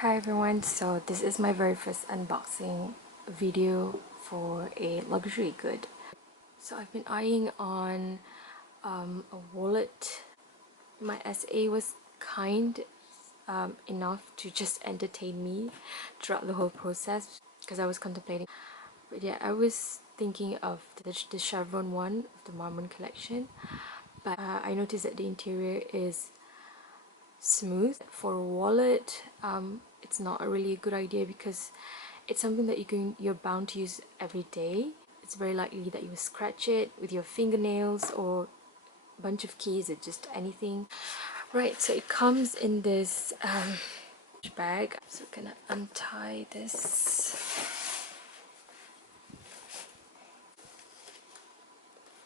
Hi everyone, so this is my very first unboxing video for a luxury good. So I've been eyeing on a wallet. My SA was kind enough to just entertain me throughout the whole process because I was contemplating. But yeah, I was thinking of the chevron one of the Marmon collection, but I noticed that the interior is smooth. For a wallet, it's not a really good idea because it's something that you're bound to use every day. It's very likely that you will scratch it with your fingernails or a bunch of keys or just anything. Right, so it comes in this bag. So I'm gonna untie this.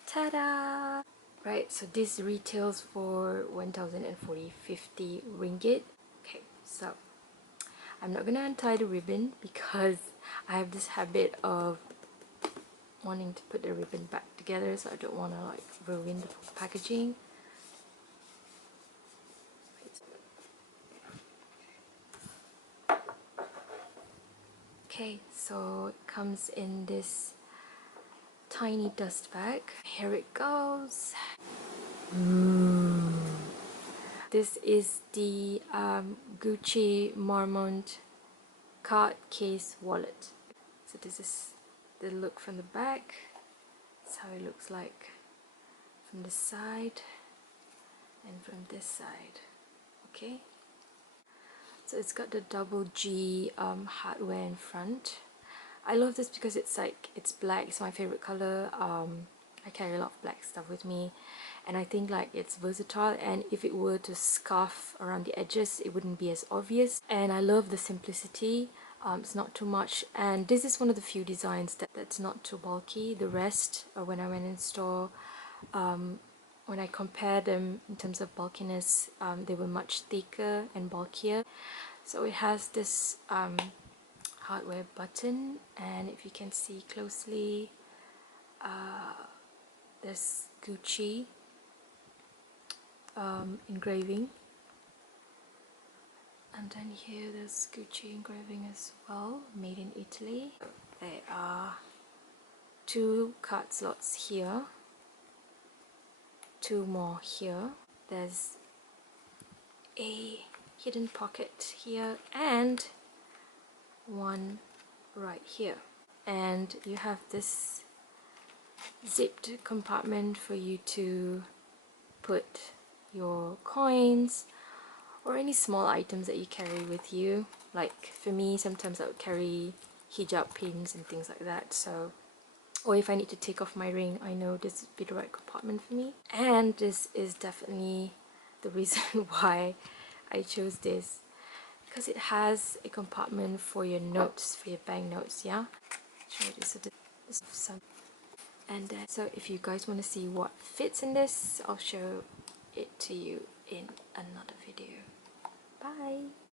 Ta-da! Right, so this retails for 1,050 ringgit. Okay, so I'm not gonna untie the ribbon because I have this habit of wanting to put the ribbon back together, so I don't want to like ruin the packaging. Okay, so it comes in this tiny dust bag. Here it goes. This is the Gucci Marmont card case wallet. So this is the look from the back. That's how it looks like from the side and from this side. Okay, so it's got the double G hardware in front. I love this because it's black. It's my favorite color. I carry a lot of black stuff with me, and I think like it's versatile, and if it were to scuff around the edges it wouldn't be as obvious. And I love the simplicity. It's not too much, and this is one of the few designs that's not too bulky. The rest, when I went in store, when I compare them in terms of bulkiness, they were much thicker and bulkier. So it has this hardware button, and if you can see closely, there's Gucci engraving, and then here there's Gucci engraving as well, made in Italy. There are two card slots here, two more here. There's a hidden pocket here and one right here, and you have this zipped compartment for you to put your coins or any small items that you carry with you. Like for me, sometimes I would carry hijab pins and things like that, so, or if I need to take off my ring, I know this would be the right compartment for me. And this is definitely the reason why I chose this, because it has a compartment for your notes, for your bank notes. Yeah, show this. So this is some, and then so if you guys want to see what fits in this, I'll show it to you in another video. Bye.